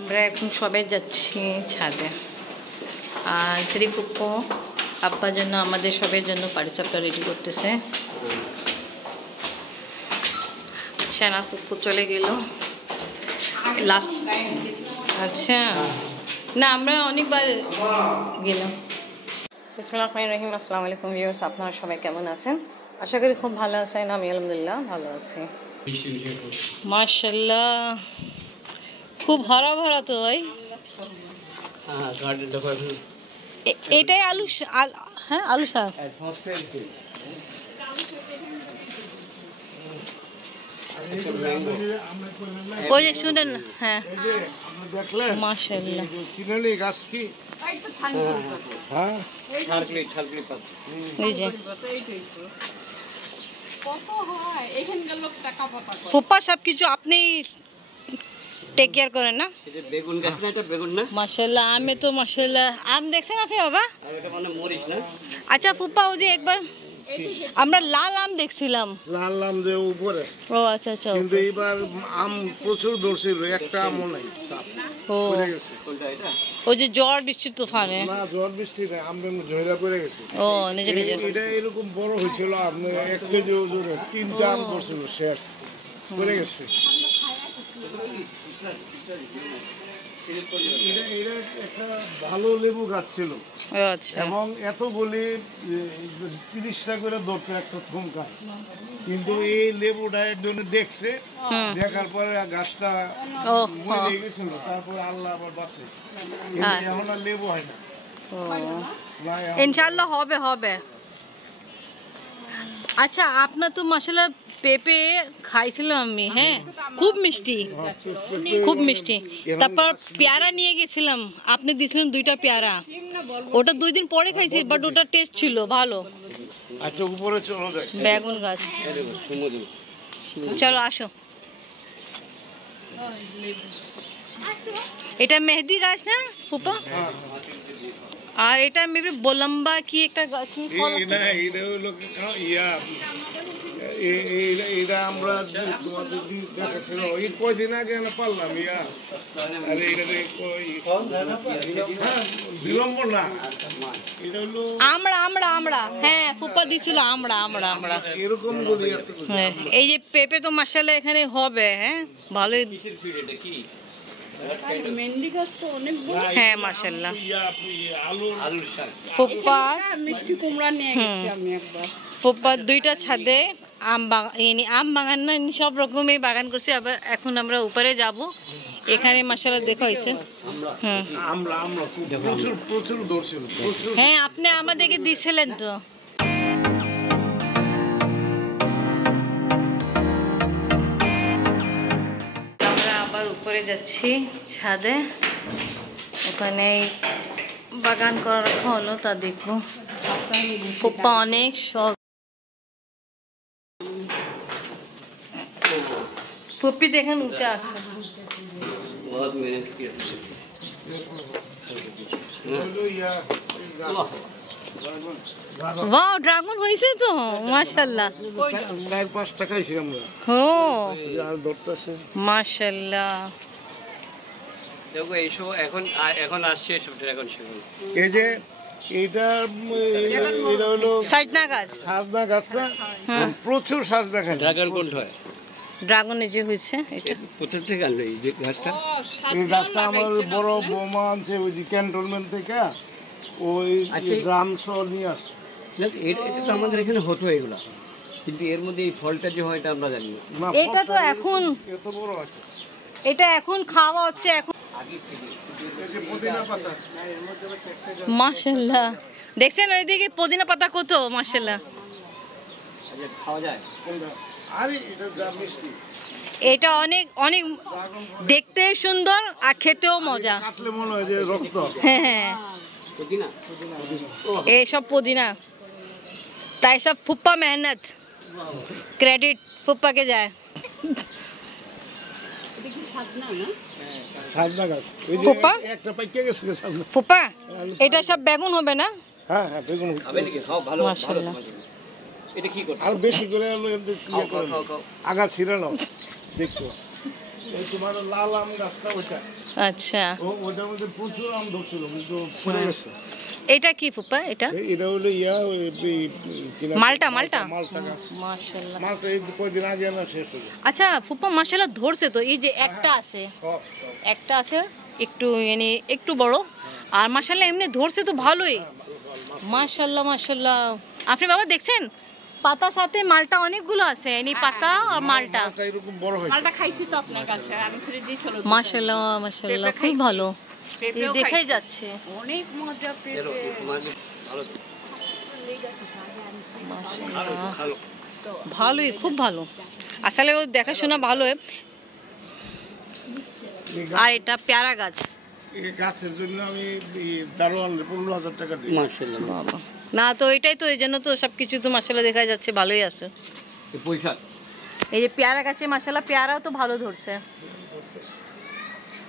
আমরা এখন সবাই যাচ্ছি ছাদে। আর শ্রী ফুপ্পু আব্বার জন্য আমাদের সবার জন্য পাটিসাপটা রেডি করতেছে। সেনা ফুপ্পু চলে গেল লাস্ট। আচ্ছা, না আমরা অনেকবার গেলাম। বিসমিল্লাহির রহমানির রহিম। আসসালামু আলাইকুম ভিউয়ার্স, আপনারা সবাই কেমন আছেন? আশা করি খুব ভালো আছেন। আমি আলহামদুলিল্লাহ ভালো আছি। মাশাআল্লাহ, খুব ভরা ভরা তো ভাই। এটাই আলু, হ্যাঁ আলু শাক। ওই যে শুনেন না, হ্যাঁ মাশাআল্লাহ। চিনালি গাছ কি? হ্যাঁ এই যে ফুপ্পা সবকিছু আপনি টেক কেয়ার করেন না? বেগুন গাছ না, এটা বেগুন না? মাশাআল্লাহ, আমে তো মাশাআল্লাহ। আম দেখছেন আপনি বাবা? আর এটা মানে মরিচ না? আচ্ছা ফুপ্পা, ওই যে একবার আমরা লাল আম দেখছিলাম। লাল আম যে উপরে। ও আচ্ছা আচ্ছা। কিন্তু এবার আম প্রচুর ধরছিল, একটা আমও নাই। ও পড়ে গেছে। ওই যে ঝড় বৃষ্টির তুফানে। না ঝড় বৃষ্টি না, আম ঝইরা পড়ে গেছে। ও নিজে নিজে। এটা এরকম বড় হয়েছিল, আপনার 1 কেজি ওজনের 3টা আম পড়ছিল, শেষ পড়ে গেছে। এটা একটা ভালো লেবু গাছ ছিল এবং এতগুলি 30টা করে ধরতো একটা থমকা। কিন্তু এই লেবুটা একজনে দেখছে, দেখার পরে গাছটা মরে গেছিল। তারপরে আল্লাহ আবার বাঁচে, এখন আর লেবু হয় না। ইনশাআল্লাহ হবে হবে। আচ্ছা, আপনার তো মাশাআল্লাহ পেঁপে খাইছিলাম আমি, হ্যাঁ খুব মিষ্টি, খুব মিষ্টি। তারপর পেয়ারা নিয়ে গেছিলাম, আপনি দিয়েছিলেন 2টা পেয়ারা। ওটা 2 দিন পরে খাইছি, বাট ওটা টেস্ট ছিল ভালো। আচ্ছা উপরে চলো যাই। বেগুন গাছ, চলো আসো। এটা মেহেদি গাছ না ফুপা? আর এটা মেবি বলম্বা কি একটা গাছ। এটা আমরা দেখাচ্ছিল এই কয়দিন আগে পারলাম ইয়া। আরে এটা বিলম্ব না, এটা হলো আমরা আমরা আমরা হ্যাঁ ফুপা দিছিল আমরা আমরা আমরা এরকম বলি। এই যে পেঁপে তো মাশাআল্লাহ এখানে হবে, হ্যাঁ ভালোই। হ্যাঁ মাশাআল্লাহ। ফুপা মিষ্টি কুমড়া নিয়ে গেছি আমি একবার। ফুপা 2টা ছাদে আম বাগান না, সব রকমের বাগান করছি। আবার এখন আমরা উপরে যাব। এখানে মাশাআল্লাহ দেখা হয়েছে। হ্যাঁ আপনি আমাদেরকে দিছিলেন তো। আমরা আবার উপরে যাচ্ছি ছাদে, ওখানে বাগান করা রাখা হলো, তা দেখবো। ফুপ্পা অনেক শখ। ফুপ্পি দেখেন উঠে আসে। ওয়াও, ড্রাগন হয়েছে তো মাশাআল্লাহ। 4-5টা খাইছি আমরা। ও আর ধরতেছে মাশাআল্লাহ। দেখো এইসব এখন আসছে এসব ড্রাগন সেগুন। এই যে এটা হলো সাজনা গাছ। সাজনা গাছ না, প্রচুর সাজনা খায়। ড্রাগন কোন হয়? ড্রাগনে যে হয়েছে এটা কোথা থেকে আনলো এই যে গাছটা? এই গাছটা আমার বড় বৌমা আনছে ওই যে ক্যান্টনমেন্ট থেকে, ওই গ্রাম সহ নিয়ে আসছে। এটা তো আমাদের এখানে হতো এগুলা, কিন্তু এর মধ্যে এই ফলটা যে হয় এটা আমরা জানি না। এটা তো এখন এত বড় আছে, এটা এখন খাওয়া হচ্ছে এখন। মাশাআল্লাহ, দেখছেন ওইদিকে পুদিনা পাতা কত মাশাআল্লাহ। এটা অনেক অনেক দেখতে সুন্দর আর খেতেও মজা। হ্যাঁ এইসব পুদিনা, তাই সব ফুপ্পা মেহনত, ক্রেডিট ফুপ্পাকে যায়। ফুপ্পা ফুপ্পা এটা সব বেগুন হবে না? হ্যাঁ হ্যাঁ বেগুন মাশাআল্লাহ। এটা কি করছ? আর বেশি করে আগা ছিড়ে নাও দেখো। এই তোমার লাল আম গাছটা ওইটা, আচ্ছা ওটার মধ্যে প্রচুর আম ধরছিল কিন্তু পড়ে গেছে। এটা কি ফুপা? এটা এটা হলো মালটা। মালটা গাছ। মাশাআল্লাহ। মালটা এই কয়দিন আগে না শেষ হলো। আচ্ছা ফুপা মাশাআল্লাহ ধরছে তো। এই যে একটা আছে, একটা আছে একটু মানে একটু বড়, আর মাশাআল্লাহ এমনি ধরছে তো ভালোই। মাশাআল্লাহ মাশাআল্লাহ। আপনি বাবা দেখছেন পাতার সাথে মালটা অনেকগুলো আছে, এই পাতা আর মালটা। এরকম বড় হয়। মালটা খাইছি তো আপনার কাছে, আমি ছেড়ে দিয়েছিল। মাশাআল্লাহ মাশাআল্লাহ খুব ভালো, দেখাই যাচ্ছে। অনেক মজা পেঁপে। ভালোই, খুব ভালো আসলে, ও দেখাশোনা ভালো। আর এটা পেয়ারা গাছ। এই গাছের জন্য আমি দারোয়ান 15,000 টাকা দিই। মাশাআল্লাহ বাবা। না তো এটাই তো, এই জন্য তো সবকিছু তো মাশাআল্লাহ দেখা যাচ্ছে ভালোই আছে। এই যে পেয়ারা গাছে মাশাআল্লাহ পেয়ারাও তো ভালো ধরছে।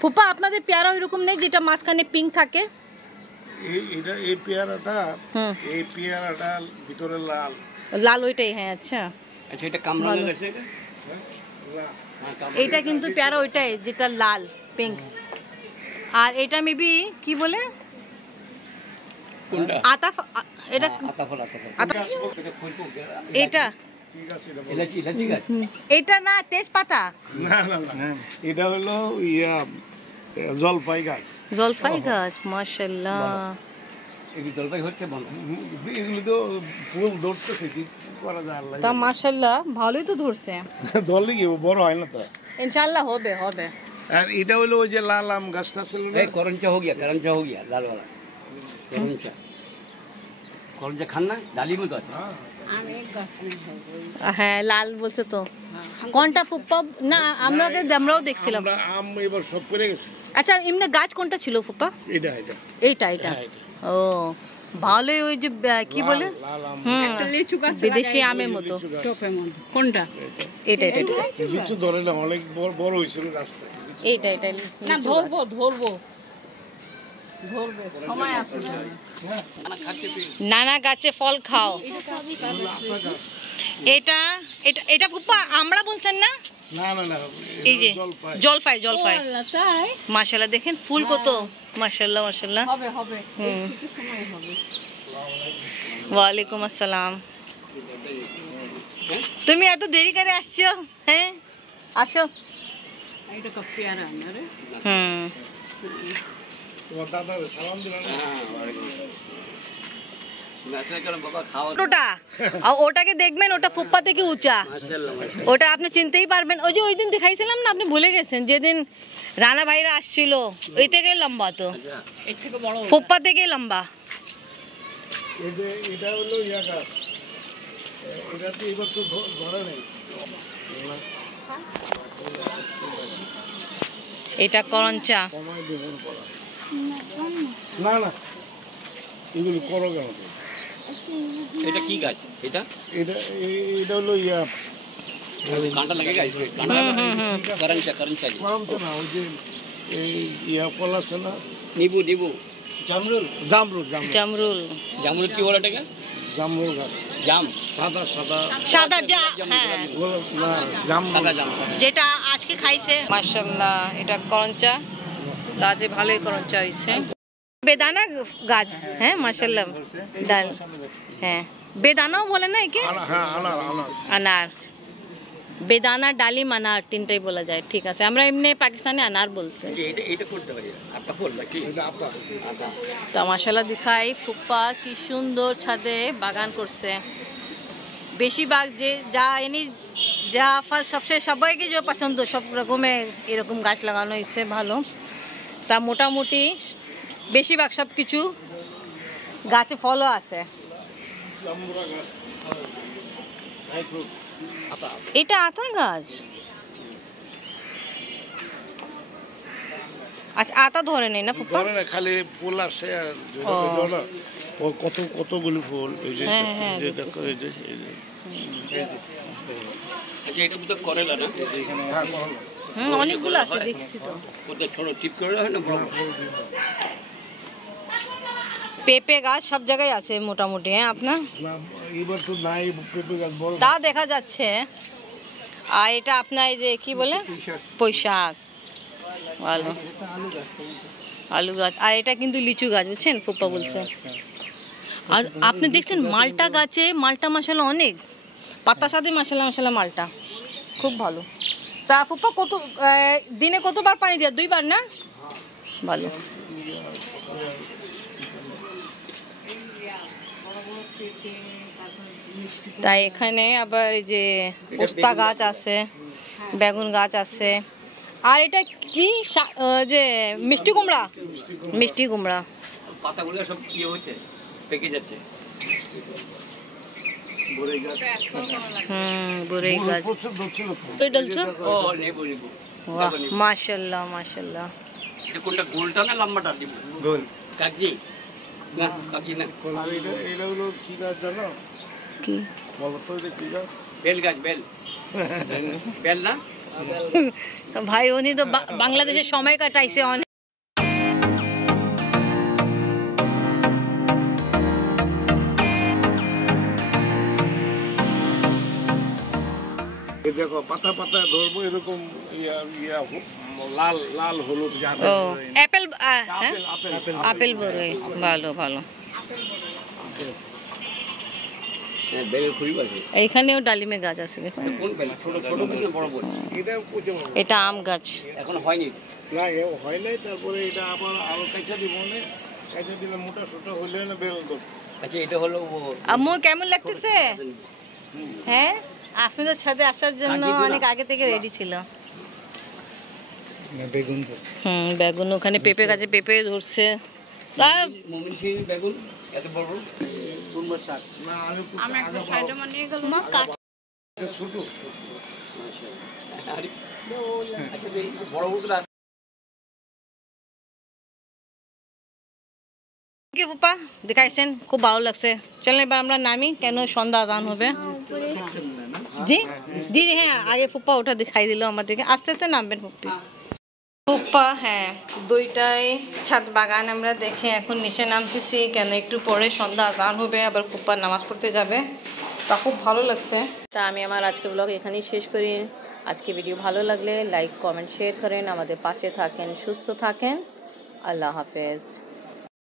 ফুপা আপনাদের পেয়ারা এরকম নেই যেটা মাঝখানে পিঙ্ক থাকে? এই পেয়ারাটা ভিতরে লাল লাল, ওইটাই। হ্যাঁ আচ্ছা আচ্ছা, এটা কামরাঙা গেছে। এইটা কিন্তু পেয়ারা ওইটাই যেটা লাল পিঙ্ক। আর এটা মেবি কি বলে কোনটা? এটা এটা ইলাচি গাছ। এটা না তেজপাতা? না না না, এটা হলো জলপাই গাছ। জলপাই গাছ মাশাআল্লাহ। এই জলপাই হচ্ছে বন্ধ। এগুলো তো ফুল ধরতেছে, কি করা যায় আল্লাহ। তা মাশাআল্লাহ ভালোই তো ধরছে। ধরলে কি বড় হয় না তো? ইনশাআল্লাহ হবে হবে। আর এটা হলো ওই যে লাল আম গাছটা ছিল না, এই করঞ্চা हो गया लाल वाला করঞ্চা খান না, ডালির মতো আছে। হ্যাঁ লাল বলছে তো। কোনটা ফুপ্পা? না আমরাও দেখছিলাম। আম এবার সব পড়ে গেছে। আচ্ছা এমনি গাছ কোনটা ছিল ফুপ্পা? এটা এইটা। ও ভালোই। ওই যে কি বলে লাল আম, একটা লিচু গাছ বিদেশি আমের মতো। টপের মধ্যে। কোনটা? এটা লিচু ধরে না, অনেক বড় হয়েছিল গাছটা। এইটা না ধরবো সময় আছে। নানা গাছে ফল খাও। এটা এটা ফুপ্পা আমরা বলছেন না? না না না, এই যে জলপাই তাই মাশাআল্লাহ। দেখেন ফুল কত মাশাআল্লাহ মাশাআল্লাহ। হবে হুম। সময় হবে। ওয়ালাইকুম আসসালাম। তুমি এত দেরি করে আসছো? হ্যাঁ আসো। এটা তো পেয়ারা না রে। হুম। তোমার দাদার সালাম দিলাম। ওটাকে দেখবেন, ওটা ফুপ্পা থেকে উঁচা। ওটা আপনি চিনতেই পারবেন। ওই যে ওই দিন দেখাইছিলাম না, আপনি ভুলে গেছেন যেদিন রানা ভাইরা আসছিল। ওই থেকে লম্বা তো, এর থেকে বড় ফুপ্পা থেকে লম্বা। এটা হলো ইয়া গাছ, এটা তো এবার তো ধরে নেই। এটা করঞ্চা। কমায় দেবেন করা। না না, এগুলো করো কেন? এটা কি গাছ? এটা হলো ইয়া কাঁটা লাগে গাছ। করঞ্চা করমচা না, ওই যে এই ইয়া ফল আছে না, নিবু জামরুল কি বলে এটাকে? জামরুল গাছ, জাম সাদা সাদা হ্যাঁ, জামরুল যেটা আজকে খাইছে। মাশাআল্লাহ এটা করঞ্চা গাছে ভালোই করঞ্চা হয়েছে। বেদানা গাছ। হ্যাঁ মাশাআল্লাহ। ডাল। হ্যাঁ বেদানাও বলে না একে? আনার, বেদানা, ডালিম, আনার তিনটাই বলা যায়। ঠিক আছে, আমরা এমনি পাকিস্তানে আনার বলতে। তো মাশাআল্লাহ দিখাই ফুপ্পা কি সুন্দর ছাদে বাগান করছে। বেশিরভাগ যে যা ফল সবাইকে যে পছন্দ, সব রকমের এরকম গাছ লাগানো হয়েছে ভালো। তা মোটামুটি বেশিরভাগ সব কিছু গাছে ফলও আছে। এটা আতা গাছ। আচ্ছা আতা ধরে নেই না ফুপা? ধরে না, খালি ফুল আসে আর ও কতগুলো ফুল। এই যে যে দেখো, এই যে আচ্ছা, এটা তো করেলা না? অনেকগুলো আছে দেখছি তো। ওটা ছোট টিপ করে হয় না, বড় পেঁপে গাছ সব জায়গায় আছে মোটামুটি। হ্যাঁ আপনার এবার তো নাই পেঁপে গাছ বড়, তা দেখা যাচ্ছে। আর এটা আপনার এই যে কি বলে পুঁই শাক, ভালো আলু গাছ। আর এটা কিন্তু লিচু গাছ, বুঝছেন, ফুপ্পা বলছে। আর আপনি দেখছেন মালটা গাছে মালটা মশলা অনেক, পাতার সাথে মশলা মালটা খুব ভালো। তা ফুপ্পা কত দিনে কতবার পানি দেওয়া? 2 বার না? ভালো। তাই এখানে আবার এই যে পোস্তা গাছ আছে, বেগুন গাছ আছে। আর এটা কি যে মিষ্টি কুমড়া, মিষ্টি কুমড়া। পাতাগুলো সব ইয়ে হচ্ছে, পেকে যাচ্ছে। বড়ই গাছ। বড়ই গাছ। বড়ই ডালছো? ও নেবো নেবো। বাহ, মাশাআল্লাহ মাশাআল্লাহ। এটা কোনটা, গোলটা না লম্বাটা দিব? গোল। কাগজি না, কাগজি না। আর এটা হলো কি গাছ জানো? কি বলো তো, এটা কি গাছ? বেল গাছ, বেল। বেল না? ভাই উনি তো বাংলাদেশে সময় কাটাইছে অনেক। দেখো পাতা পাতা ধরবো এরকম লাল লাল হলুদ ও অ্যাপেল, আপেল বড়ই, ভালো ভালো। বেলের খুবই আছে। এইখানেও ডালিমে গাছ আছে, দেখো। কোন বেল? ছোট ছোট থেকে বড় বড়। এটা আম গাছ। এখন হয়নি। না হয় নাই, তারপরে এটা আবার আরো কাঁচা দিব, মানে কাঁচা দিলে মোটা সোটা হইলে না বেল ধরবে। আচ্ছা, এটা হলো আম্মু কেমন লাগতেছে? হ্যাঁ, আপনাদের সাথে আসার জন্য অনেক আগে থেকে রেডি ছিল। বেগুন। বেগুন ওখানে পেঁপে গাছে পেঁপে ধরছে। মুমিন সিং বেগুন এত বড় বড়। কুমড়া শাক না, আমি একটা সাইডে নিয়ে গেলাম। ছোট আরে আচ্ছা, বড় বড় ফুপা দেখাইছেন, খুব ভালো লাগছে। চলেন এবার আমরা নামি, কেন সন্ধ্যা আজান হবে। জি জি হ্যাঁ, আগে ফুপা ওটা দেখাই দিল আমাদেরকে। আস্তে আস্তে নামবেন ফুপ্পি। ফুপা হ্যাঁ, 2টাই ছাদ বাগান আমরা দেখে এখন নিচে নামতেছি, কেন একটু পরে সন্ধ্যা আজান হবে, আবার ফুপ্পা নামাজ পড়তে যাবে। তা খুব ভালো লাগছে। তা আমি আমার আজকে ব্লগ এখানেই শেষ করি। আজকে ভিডিও ভালো লাগলে লাইক কমেন্ট শেয়ার করেন, আমাদের পাশে থাকেন, সুস্থ থাকেন। আল্লাহ হাফেজ।